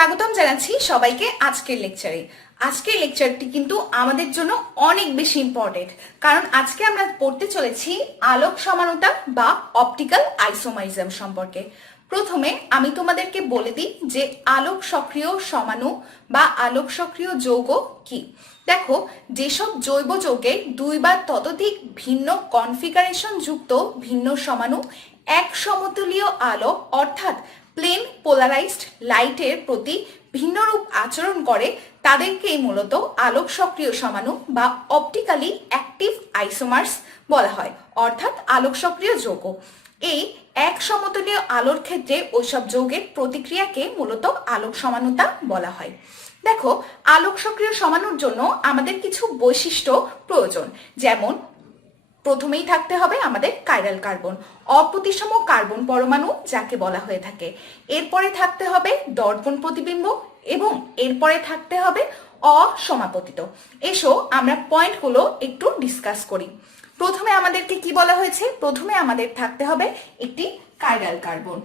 স্বাগতম জানাচ্ছি সবাইকে আজকের লেকচারে। আজকের লেকচারটি কিন্তু আমাদের জন্য অনেক বেশি ইম্পর্টেন্ট, কারণ আজকে আমরা পড়তে চলেছি আলোক সমানতা বা অপটিক্যাল আইসোমারিজম সম্পর্কে। প্রথমে আমি তোমাদেরকে বলে দিই যে আলোক সক্রিয় সমাণু বা আলোক সক্রিয় যৌগ কি। দেখো, যেসব জৈব যৌগে দুই বা ততোধিক ভিন্ন কনফিগারেশন যুক্ত ভিন্ন সমাণু এক সমতুলীয় আলো অর্থাৎ প্লেন পোলারাইজড লাইটের প্রতি ভিন্নরূপ আচরণ করে তাদেরকেই মূলত আলোক সক্রিয় সমাণু বা অপটিক্যালি অ্যাক্টিভ আইসোমার্স বলা হয়, অর্থাৎ আলোক সক্রিয় যৌগ। এই এক সমতুলীয় আলোর ক্ষেত্রে ওইসব যৌগের প্রতিক্রিয়াকে মূলত আলোক সমানুতা বলা হয়। দেখো, আলোক সক্রিয় সমাণুর জন্য আমাদের কিছু বৈশিষ্ট্য প্রয়োজন, যেমন প্রথমেই থাকতে হবে আমাদের কাইরাল কার্বন, অপ্রতিসম কার্বন পরমাণু যাকে বলা হয়ে থাকে। এরপরে থাকতে হবে দর্পণ প্রতিবিম্ব এবং এরপরে থাকতে হবে অসমাপতিত। এসো আমরা পয়েন্টগুলো একটু ডিসকাস করি। প্রথমে আমাদেরকে কি বলা হয়েছে? প্রথমে আমাদের থাকতে হবে একটি কাইরাল কার্বন।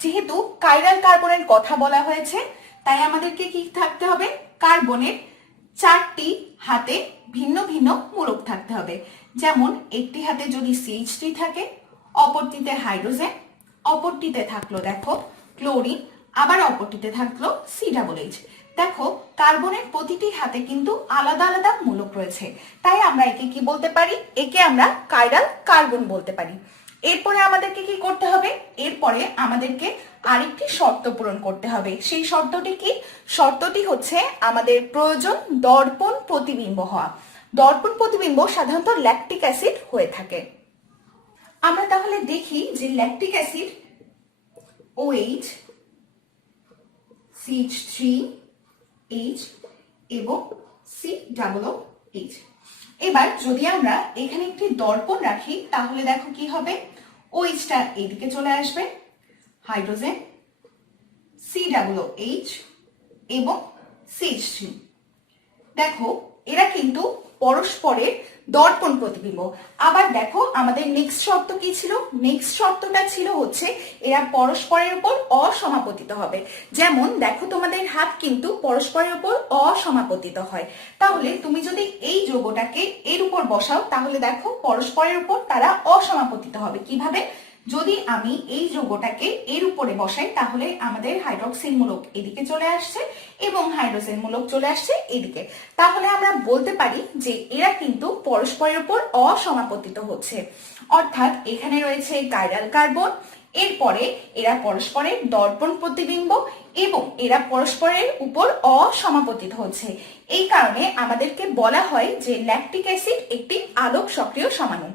যেহেতু কাইরাল কার্বনের কথা বলা হয়েছে, তাই আমাদেরকে কি থাকতে হবে? কার্বনের চারটি হাতে ভিন্ন ভিন্ন মূলক থাকতে হবে। যেমন একটি হাতে যদি CH3 থাকে, অপরটিতে হাইড্রোজেন, অপরটিতে থাকলো দেখো ক্লোরিন, আবার অপরটিতে থাকলো CH। দেখো, কার্বনের প্রতিটি হাতে কিন্তু আলাদা আলাদা মূলক রয়েছে, তাই আমরা একে কি বলতে পারি? একে আমরা কাইরাল কার্বন বলতে পারি। এরপরে আমাদেরকে কি করতে হবে? এরপরে আমাদেরকে আরেকটি শর্ত পূরণ করতে হবে। সেই শর্তটি কি? শর্তটি হচ্ছে আমাদের প্রয়োজন দর্পণ প্রতিবিম্ব হওয়া। দর্পণ প্রতিবিম্ব সাধারণত ল্যাকটিক অ্যাসিড হয়ে থাকে। আমরা তাহলে দেখি যে ল্যাকটিক অ্যাসিড OH, CH3H এবং COOH। এবার যদি আমরা এখানে একটি দর্পণ রাখি তাহলে দেখো কি হবে? OH-টা এদিকে চলে আসবে, হাইড্রোজেন, COOH এবং CH3। দেখো, এরা কিন্তু পরস্পরের দর্পণ প্রতিবিম্ব। আবার দেখো, আমাদের নেক্সট শর্ত কি ছিল? নেক্সট শর্তটা ছিল হচ্ছে এরা পরস্পরের উপর অসমাপতিত হবে। যেমন দেখো, তোমাদের হাত কিন্তু পরস্পরের উপর অসমাপতিত হয়। তাহলে তুমি যদি এই যৌগটাকে এর উপর বসাও তাহলে দেখো পরস্পরের উপর তারা অসমাপতিত হবে। কিভাবে? যদি আমি এই যৌগটাকে এর উপরে বসাই তাহলে আমাদের হাইড্রক্সিল মূলক এদিকে চলে আসছে এবং হাইড্রোজেন মূলক চলে আসছে এদিকে। তাহলে আমরা বলতে পারি যে এরা কিন্তু পরস্পরের উপর অসমাপতিত হচ্ছে। অর্থাৎ এখানে রয়েছে কাইরাল কার্বন, এরপরে এরা পরস্পরের দর্পণ প্রতিবিম্ব এবং এরা পরস্পরের উপর অসমাপতিত হচ্ছে। এই কারণে আমাদেরকে বলা হয় যে ল্যাকটিক অ্যাসিড একটি আলোক সক্রিয় সমাণু।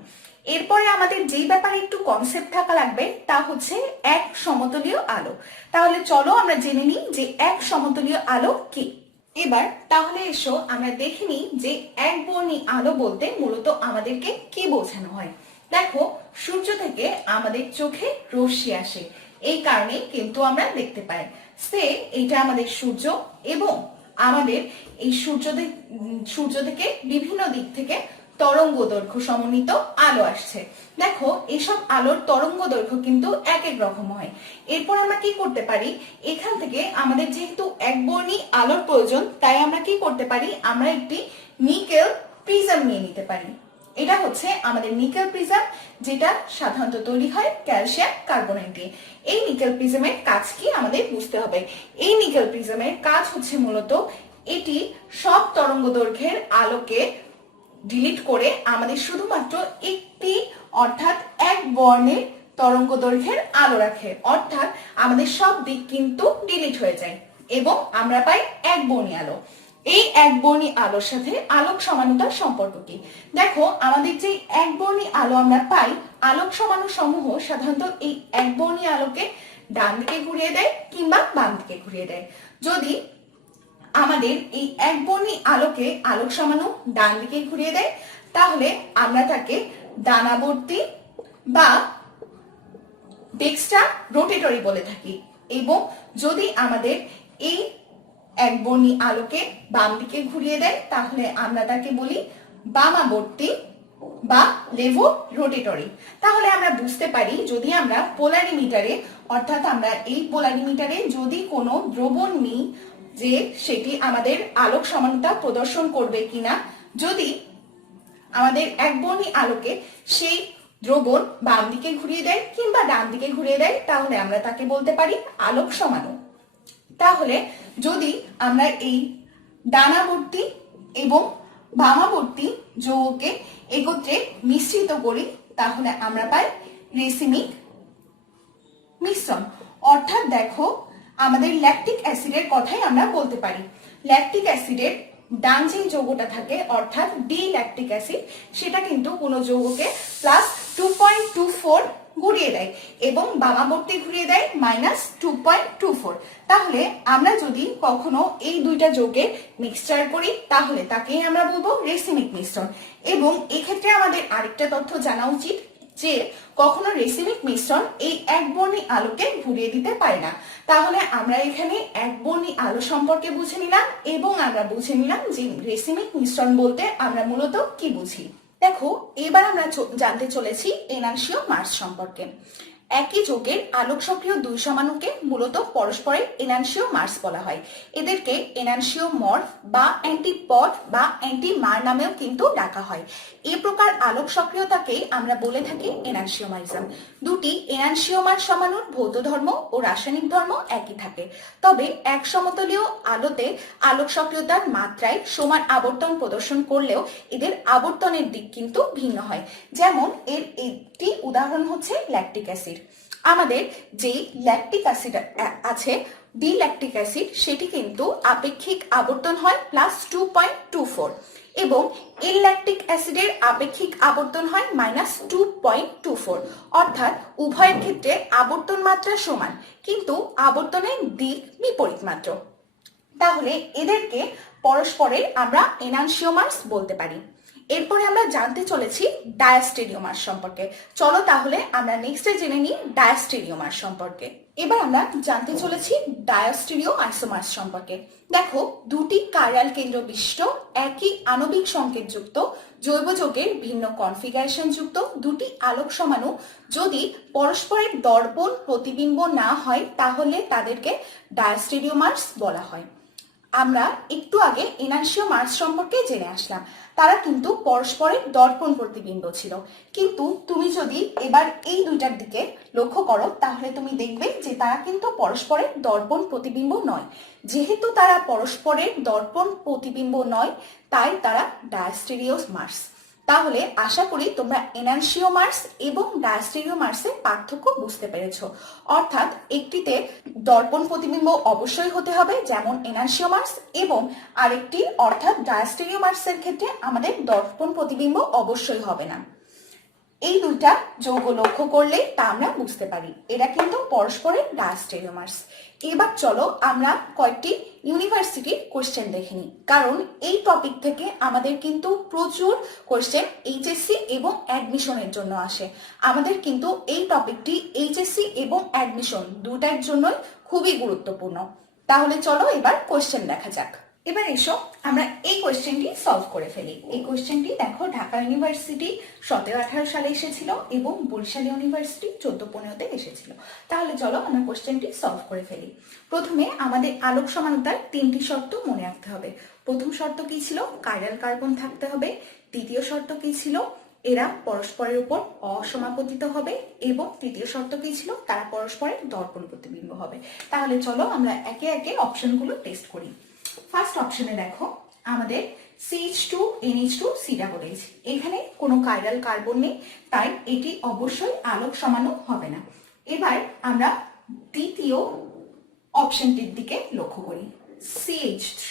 এরপরে আমাদের যেই ব্যাপারে একটু কনসেপ্ট থাকা লাগবে তা হচ্ছে এক সমতলীয় আলো। তাহলে চলো আমরা জেনে নিই যে এক সমতলীয় আলো কি। এবার তাহলে এসো আমরা দেখে নিই যে একবর্ণী আলো বলতে মূলত আমাদেরকে কি বোঝানো হয়। দেখো, সূর্য থেকে আমাদের চোখে রশ্মি আসে, এই কারণে কিন্তু আমরা দেখতে পাই। সে এটা আমাদের সূর্য এবং আমাদের এই সূর্য থেকে বিভিন্ন দিক থেকে তরঙ্গ দৈর্ঘ্য সমন্বিত আলো আসছে। দেখো, এইসব আলোর তরঙ্গ দৈর্ঘ্য কিন্তু এক এক রকম হয়। এরপর আমরা কি করতে পারি? এখান থেকে আমাদের যেহেতু একবর্ণী আলোর প্রয়োজন, তাই আমরা কি করতে পারি? আমরা একটি নিকেল প্রিজম নিয়ে নিতে পারি। এটা হচ্ছে আমাদের নিকেল প্রিজম, যেটা সাধারণত তৈরি হয় ক্যালসিয়াম কার্বনেট দিয়ে। এই নিকেল প্রিজমের কাজ কি আমাদের বুঝতে হবে। এই নিকেল প্রিজমের কাজ হচ্ছে মূলত এটি সব তরঙ্গ দৈর্ঘ্যের আলোকে ডিলিট করে আমাদের শুধুমাত্র একটি অর্থাৎ এক বর্ণের তরঙ্গ দৈর্ঘ্যের আলো রাখে। অর্থাৎ আমাদের সব দিক কিন্তু ডিলিট হয়ে যায় এবং আমরা পাই একবর্ণী আলো। এই একবর্ণী আলোর সাথে আলোক সমানুতার সম্পর্ক কি? দেখো, আমাদের যে একবর্ণী আলো আমরা পাই, আলোক সমাণু সমূহ সাধারণত এই একবর্ণী আলোকে ডান দিকে ঘুরিয়ে দেয় কিংবা বাম দিকে ঘুরিয়ে দেয়। যদি আমাদের এই একবর্ণী আলোকে আলোক সমাণু ডান দিকে ঘুরিয়ে দেয় তাহলে আমরা তাকে ডানাবর্তী বা ডেক্সট্রা রোটেটরি বলে থাকি। এবং যদি আমাদের এই একবর্ণী আলোকে বাম দিকে ঘুরিয়ে দেয় তাহলে আমরা তাকে বলি বামাবর্তী বা লেভো রোটেটরি। তাহলে আমরা বুঝতে পারি যদি আমরা পোলারিমিটারে অর্থাৎ আমরা এই পোলারিমিটারে যদি কোনো দ্রবণ নিই যে সেটি আমাদের আলোক সমানতা প্রদর্শন করবে কিনা, যদি আমাদের একবর্ণী আলোকে সেই দ্রবণ বাম দিকে ঘুরিয়ে দেয় কিংবা ডান দিকে ঘুরিয়ে দেয় তাহলে আমরা তাকে বলতে পারি আলোক সমাণু। তাহলে যদি আমরা এই ডানাবর্তী এবং বামাবর্তী যৌগকে একত্রে মিশ্রিত করি তাহলে আমরা পাই রেসিমিক মিশ্রণ। অর্থাৎ দেখো আমাদের ল্যাকটিক অ্যাসিডের কথাই আমরা বলতে পারি। ল্যাকটিক অ্যাসিডের ডান যে যৌগটা থাকে অর্থাৎ ডি ল্যাকটিক অ্যাসিড সেটা কিন্তু কোনো যৌগকে +2.24 ঘুরিয়ে দেয় এবং বামাবর্তী ঘুরিয়ে দেয় -2.24। তাহলে আমরা যদি কখনো এই দুইটা যৌগের মিক্সচার করি তাহলে তাকেই আমরা বলবো রেসিমিক মিশ্রণ। এবং এক্ষেত্রে আমাদের আরেকটা তথ্য জানা উচিত যে কখনো রেসিমিক মিশ্রণ এই একবর্ণী আলোকে ঘুরিয়ে দিতে পারে না। তাহলে আমরা এখানে একবর্ণী আলো সম্পর্কে বুঝে নিলাম এবং আমরা বুঝে নিলাম যে রেসিমিক মিশ্রণ বলতে আমরা মূলত কি বুঝি। দেখো এবার আমরা জানতে চলেছি এনানসিওমার্স সম্পর্কে। একই যৌগের আলোক সক্রিয় দুই সমাণুকে মূলত পরস্পরের এনানসিওমার্স বলা হয়। এদেরকে এনানসিওমর্ফ বা অ্যান্টিপড বা অ্যান্টিমার নামেও কিন্তু ডাকা হয়। এই প্রকার আলোক সক্রিয়তাকে আমরা বলে থাকি এনানসিওমারিজম। দুটি এনানসিওমার সমাণুর ভৌত ধর্ম ও রাসায়নিক ধর্ম একই থাকে, তবে এক সমতলীয় আলোতে আলোক সক্রিয়তার মাত্রায় সমান আবর্তন প্রদর্শন করলেও এদের আবর্তনের দিক কিন্তু ভিন্ন হয়। যেমন এর একটি উদাহরণ হচ্ছে ল্যাকটিক অ্যাসিড। আমাদের যে ল্যাকটিক অ্যাসিড আছে ডি ল্যাকটিক অ্যাসিড সেটি কিন্তু আপেক্ষিক আবর্তন হয় +2.24 এবং এল ল্যাকটিক অ্যাসিডের আপেক্ষিক আবর্তন হয় -2.24। অর্থাৎ উভয়ের ক্ষেত্রে আবর্তন মাত্রা সমান কিন্তু আবর্তনের দিক বিপরীত মাত্র। তাহলে এদেরকে পরস্পরের আমরা এনানসিওমার্স বলতে পারি। এরপরে আমরা জানতে চলেছি ডায়াস্টেরিওমার্স সম্পর্কে। চলো তাহলে আমরা নেক্সটে জেনে নিই ডায়াস্টেরিওমার্স সম্পর্কে। এবার আমরা জানতে চলেছি ডায়াস্টেরিও আইসোমার্স সম্পর্কে। দেখো দুটি কাইরাল কেন্দ্র বিশিষ্ট একই আণবিক সংকেতযুক্ত জৈব যৌগের ভিন্ন কনফিগারেশন যুক্ত দুটি আলোক সমাণু যদি পরস্পরের দর্পণ প্রতিবিম্ব না হয় তাহলে তাদেরকে ডায়াস্টেরিওমার্স বলা হয়। আমরা একটু আগে এনানসিওমার্স সম্পর্কে জেনে আসলাম, তারা কিন্তু পরস্পরের দর্পণ প্রতিবিম্ব ছিল। কিন্তু তুমি যদি এবার এই দুইটার দিকে লক্ষ্য করো তাহলে তুমি দেখবে যে তারা কিন্তু পরস্পরের দর্পণ প্রতিবিম্ব নয়। যেহেতু তারা পরস্পরের দর্পণ প্রতিবিম্ব নয় তাই তারা ডায়াস্টেরিওমার্স। তাহলে আশা করি তোমরা এনানসিওমার্স এবং ডায়াস্টেরিওমার্সের পার্থক্য বুঝতে পেরেছো। অর্থাৎ একটিতে দর্পণ প্রতিবিম্ব অবশ্যই হতে হবে যেমন এনানসিওমার্স, এবং আরেকটি অর্থাৎ ডায়াস্টেরিওমার্সের ক্ষেত্রে আমাদের দর্পণ প্রতিবিম্ব অবশ্যই হবে না। এই দুইটা যৌগ লক্ষ্য করলে তা আমরা বুঝতে পারি এরা কিন্তু পরস্পরের ডায়াস্টেরিওমার্স। এবার চলো আমরা কয়েকটি ইউনিভার্সিটির কোশ্চেন দেখে নিই, কারণ এই টপিক থেকে আমাদের কিন্তু প্রচুর কোশ্চেন এইচএসসি এবং অ্যাডমিশনের জন্য আসে। আমাদের কিন্তু এই টপিকটি এইচএসসি এবং অ্যাডমিশন দুটার জন্যই খুবই গুরুত্বপূর্ণ। তাহলে চলো এবার কোশ্চেন দেখা যাক। এবার এসো আমরা এই কোশ্চেনটি সলভ করে ফেলি। এই কোশ্চেনটি দেখো ঢাকা ইউনিভার্সিটি 17-18 সালে এসেছিল এবং বরিশাল ইউনিভার্সিটি 14-15-তে এসেছিল। তাহলে চলো আমরা কোশ্চেনটি সলভ করে ফেলি। প্রথমে আমাদের আলোক সমানতার তিনটি শর্ত মনে রাখতে হবে। প্রথম শর্ত কি ছিল? কাইরাল কার্বন থাকতে হবে। দ্বিতীয় শর্ত কি ছিল? এরা পরস্পরের উপর অসমাপতিত হবে। এবং তৃতীয় শর্ত কি ছিল? তারা পরস্পরের দর্পণ প্রতিবিম্ব হবে। তাহলে চলো আমরা একে একে অপশনগুলো টেস্ট করি। ফার্স্ট অপশনে দেখো আমাদের CH2NH2COH, এখানে কোনো কাইরাল কার্বন নেই তাই এটি অবশ্যই আলোক সমাণু হবে না। এবার আমরা দ্বিতীয় অপশনটির দিকে লক্ষ্য করি। CH3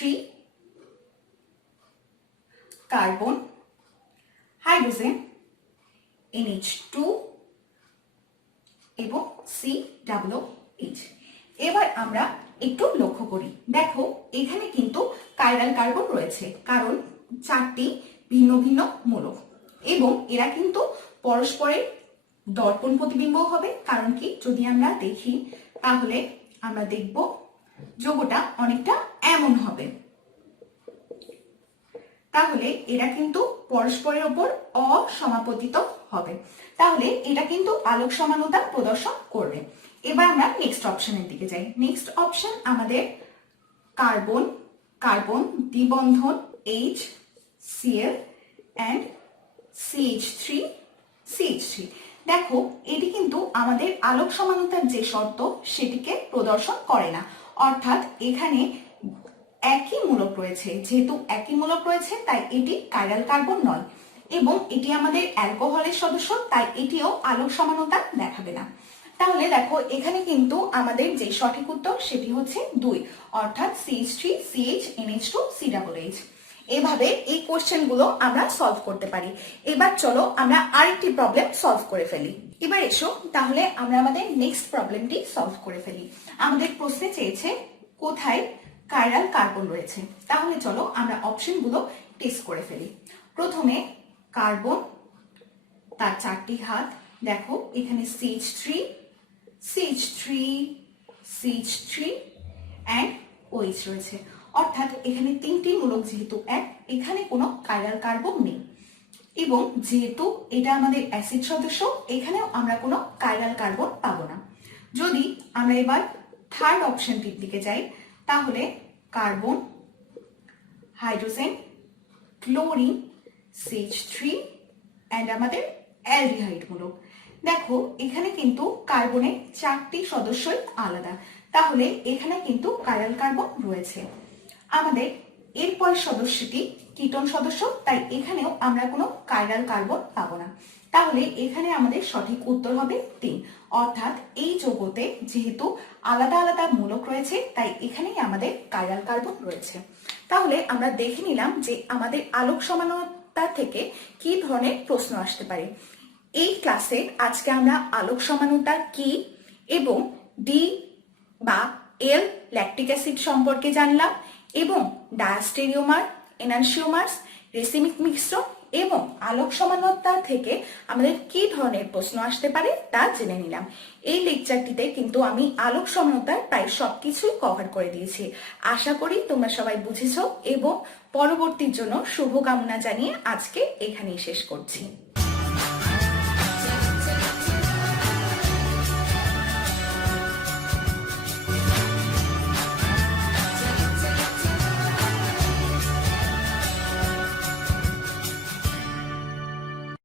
কার্বন, হাইড্রোজেন, NH2 এবং COOH। এবার আমরা একটু লক্ষ্য করি, দেখো এখানে কিন্তু কাইরাল কার্বন রয়েছে কারণ চারটি ভিন্ন ভিন্ন মূলক এবং এরা কিন্তু পরস্পরের দর্পণ প্রতিবিম্ব হবে। কারণ কি, যদি আমরা দেখি তাহলে আমরা দেখব যৌগটা অনেকটা এমন হবে। তাহলে এরা কিন্তু পরস্পরের ওপর অসমাপতিত হবে, তাহলে এটা কিন্তু আলোক সমানতা প্রদর্শন করবে। এবার আমরা নেক্সট অপশনের দিকে যাই। নেক্সট অপশন আমাদের কার্বন, কার্বন দ্বিবন্ধন HCl and CH3। দেখো এটি কিন্তু আমাদের আলোক সমানতার যে শর্ত সেটিকে প্রদর্শন করে না, অর্থাৎ এখানে একই মূলক রয়েছে, যেহেতু একই মূলক রয়েছে তাই এটি কাইরাল কার্বন নয়, এবং এটি আমাদের অ্যালকোহলের সদস্য তাই এটিও আলোক সমানতা দেখাবে না। তাহলে দেখো এখানে কিন্তু আমাদের যে সঠিক উত্তর সেটি হচ্ছে 2, অর্থাৎ CH3CHNH2COOH। এভাবে এই কোশ্চেনগুলো আমরা সলভ করতে পারি। এবার চলো আমরা আরেকটি প্রবলেম সলভ করে ফেলি। এবার এসো তাহলে আমরা আমাদের নেক্সট প্রবলেমটি সলভ করে ফেলি। আমাদের প্রশ্নে চেয়েছে কোথায় কাইরাল কার্বন রয়েছে, তাহলে চলো আমরা অপশনগুলো টেস্ট করে ফেলি। প্রথমে কার্বন, তার 4টি হাত, দেখো এখানে CH3 and OH রয়েছে, অর্থাৎ এখানে 3টি মূলক যেহেতু এক, এখানে কোনো কাইরাল কার্বন নেই, এবং যেহেতু এটা আমাদের অ্যাসিড সদস্য এখানেও আমরা কোনো কাইরাল কার্বন পাবো না। যদি আমরা এবার থার্ড অপশনটির দিকে যাই, তাহলে carbon, hydrogen, chlorine, CH3 and আমাদের অ্যালডিহাইড মূলক। দেখো এখানে কিন্তু কার্বনের 4টি সদস্যই আলাদা, তাহলে এখানে কিন্তু কাইরাল কার্বন রয়েছে। আমাদের এরপর সদস্যটি কিটোন সদস্য, তাই এখানেও আমরা কোনো কাইরাল কার্বন পাবো না, তাহলে এখানে আমাদের সঠিক উত্তর হবে 3, অর্থাৎ এই যৌগতে যেহেতু আলাদা আলাদা মূলক রয়েছে তাই এখানেই আমাদের কাইরাল কার্বন রয়েছে। তাহলে আমরা দেখে নিলাম যে আমাদের আলোক সমানতা থেকে কি ধরনের প্রশ্ন আসতে পারে। এই ক্লাসে আজকে আমরা আলোক সমানতা কি এবং ডি বা এল ল্যাকটিক অ্যাসিড সম্পর্কে জানলাম, এবং ডায়াস্টেরিওমার, এনানসিওমার্স, রেসিমিক মিশ্রণ এবং আলোক সমানতা থেকে আমাদের কি ধরনের প্রশ্ন আসতে পারে তা জেনে নিলাম। এই লেকচারটিতে কিন্তু আমি আলোক সমানতার প্রায় সবকিছুই কভার করে দিয়েছি। আশা করি তোমরা সবাই বুঝেছো, এবং পরবর্তীর জন্য শুভকামনা জানিয়ে আজকে এখানেই শেষ করছি।